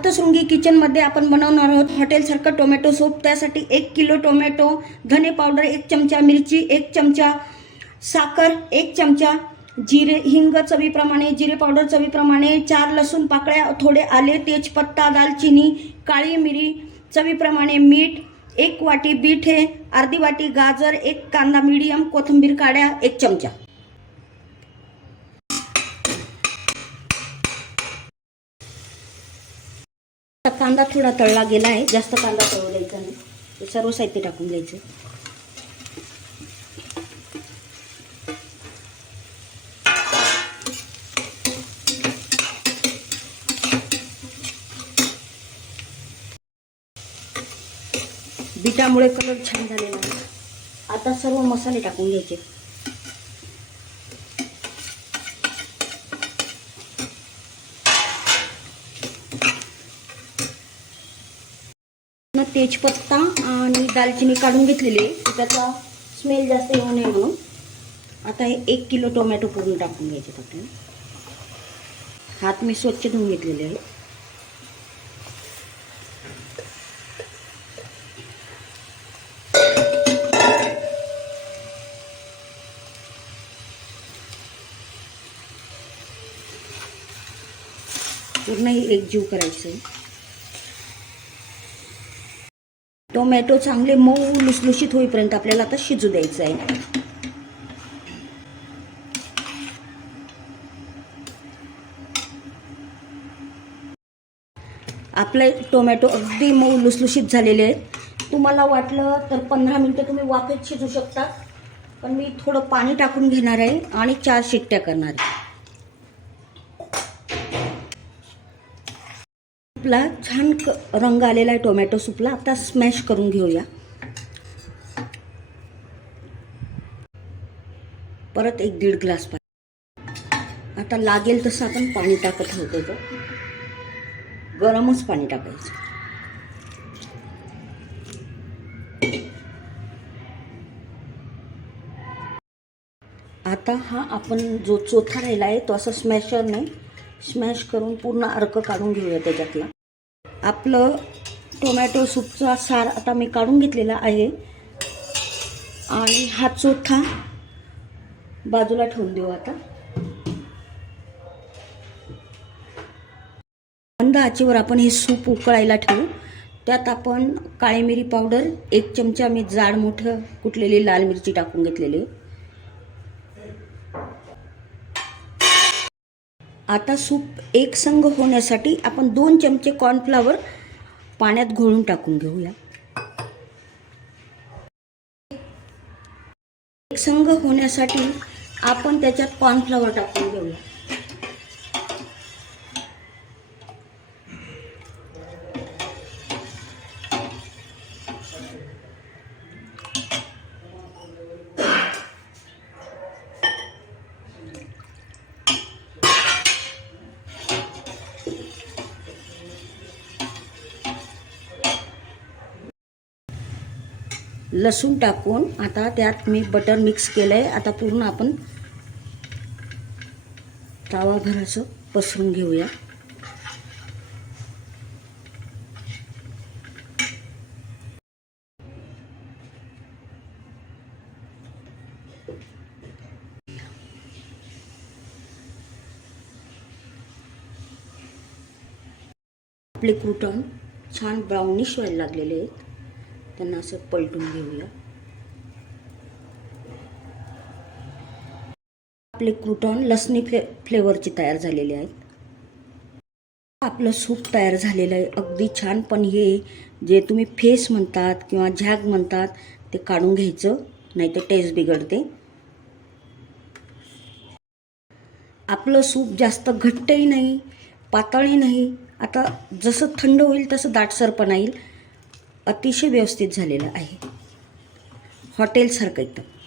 सप्तशृंगी किचनमध्ये आपण बनवणार आहोत. हॉटेलसारखं टोमॅटो सूप त्यासाठी एक किलो टोमॅटो धने पावडर एक चमचा मिरची एक चमचा साखर एक चमचा जिरे हिंग चवीप्रमाणे जिरे पावडर चवीप्रमाणे चार लसूण पाकळ्या थोडे आले तेजपत्ता दालचिनी काळी मिरी चवीप्रमाणे मीठ एक वाटी बीठ हे अर्धी वाटी गाजर एक कांदा मिडियम कोथिंबीर काड्या एक चमचा. कांदा थोडा तळला गेला आहे. जास्त कांदा तळू द्यायचा नाही. सर्व साहित्य टाकून द्यायचं. बिटामुळे कलर छान झालेला आहे. आता सर्व मसाले टाकून घ्यायचे. तेजपत्ता दालचिनी काढून घेतलेली स्मेल जास्त म्हणून. आता हे एक किलो टोमॅटो पूर्ण टाकून घ्यायचे आपल्याला हात मी स्वच्छ धुवून घेतलेले आहे पूर्ण हे एकजीव करायचं आहे. टोमॅटो चांगले मऊ लुसलुशीत होईपर्यंत आपल्याला आता शिजू द्यायचं आहे. आपले टोमॅटो अगदी मऊ लुसलुशीत झालेले आहेत. तुम्हाला वाटलं तर पंधरा मिनटं तुम्ही वाफेत शिजू शकता पण मी थोडं पाणी टाकून घेणार आहे आणि चार शिट्ट्या करणार आहे. सूपला छान क रंग आलेला आहे टोमॅटो सूपला. आता स्मॅश करून घेऊया. परत एक दीड ग्लास पाणी. आता लागेल तसं आपण पाणी टाकत होतो तर गरमच पाणी टाकायचं. आता हा आपण जो चोथा राहिला आहे तो असं स्मॅशरने स्मॅश करून पूर्ण अर्क काढून घेऊया त्याच्यातला. आपलं टोमॅटो सूपचा सार आता मी काढून घेतलेला आहे. आणि हा चोथा बाजूला ठेवून देऊ आता. मंद आचेवर आपण हे सूप उकळायला ठेवू. त्यात आपण काळी मिरी पावडर एक चमचा मी जाड मोठं कुटलेली लाल मिरची टाकून घेतलेली. आता सूप एक संघ होण्यासाठी आपण दोन चमचे कॉर्नफ्लावर पाण्यात घोळून टाकून घेऊया. एक संघ होण्यासाठी आपण त्याच्यात कॉर्नफ्लावर टाकून घेऊया. लसूण टाकून आता त्यात मी बटर मिक्स केलं आहे आता पूर्ण आपण तावाभर असं पसरून घेऊया. आपले क्रुटन छान ब्राउनिश व्हायला लागलेले आहेत. त्यांना असं पलटून घेऊया. आपले क्रुटॉन लसणी फ्ले फ्लेवरचे तयार झालेले आहेत. आपलं सूप तयार झालेलं आहे अगदी छान. पण हे जे तुम्ही फेस म्हणतात किंवा झॅग म्हणतात ते काढून घ्यायचं नाही तर टेस्ट बिघडते. आपलं सूप जास्त घट्टही नाही पातळही नाही. आता जसं थंड होईल तसं दाटसरपणा येईल. अतिशय व्यवस्थित झालेलं आहे. हॉटेलसारखं एकदम.